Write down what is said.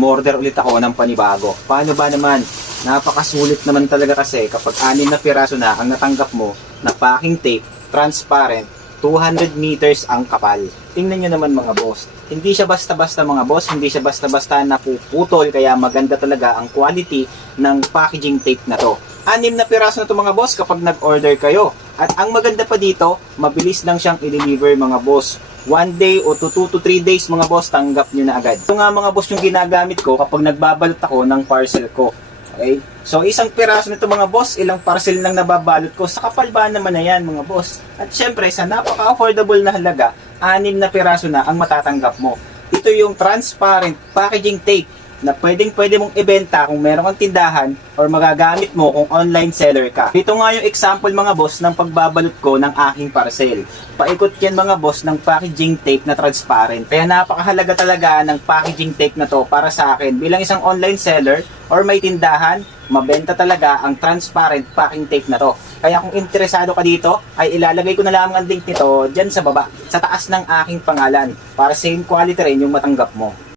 Umorder ulit ako ng panibago. Paano ba naman? Napakasulit naman talaga kasi kapag 6 na piraso na ang natanggap mo na packing tape, transparent, 200 meters ang kapal. Tingnan nyo naman mga boss. Hindi siya basta-basta mga boss, hindi siya basta-basta napuputol, kaya maganda talaga ang quality ng packaging tape na to. 6 na piraso na to mga boss kapag nag-order kayo. At ang maganda pa dito, mabilis lang siyang i-deliver mga boss. 1 day o 2 to 3 days mga boss, tanggap nyo na agad. Ito nga mga boss yung ginagamit ko kapag nagbabalot ako ng parcel ko. Okay? So isang piraso nito mga boss, ilang parcel lang nababalot ko. Sa kapal ba naman na yan mga boss? At syempre sa napaka-affordable na halaga, 6 na piraso na ang matatanggap mo. Ito yung transparent packaging tape na pwede mong ibenta kung meron kang tindahan or magagamit mo kung online seller ka. Ito nga yung example mga boss ng pagbabalot ko ng aking parcel. Paikot yan mga boss ng packaging tape na transparent. Kaya napakahalaga talaga ng packaging tape na to para sa akin. Bilang isang online seller or may tindahan, mabenta talaga ang transparent packing tape na to. Kaya kung interesado ka dito, ay ilalagay ko na lang ang link nito dyan sa baba, sa taas ng aking pangalan, para same quality rin yung matanggap mo.